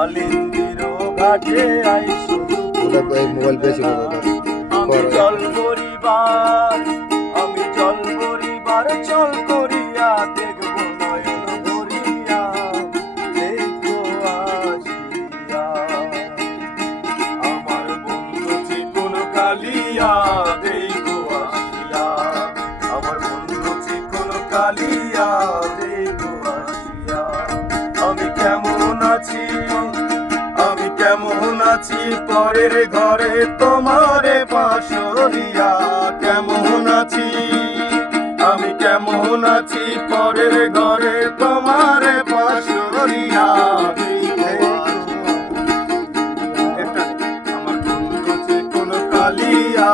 কালিন্দির ঘাটে আইসো মোবাইল বেশি আমি জল পরিবার, আমি জল পরিবার চল করিয়া দেখব নয়ন ভরিয়া দেখো আসিয়া আমার বন্ধু চিকন কালিয়া দেখো আসিয়া আমার বন্ধু চিকন কালিয়া দেখো আসিয়া আমি কেমন আছি, আমি কেমন আছি পরের ঘরে তোমারে পাশরিয়া কেমন আছি, আমি কেমন আছি পরের ঘরে তোমারে পাশরিয়া আমার বন্ধু চিকন কালিয়া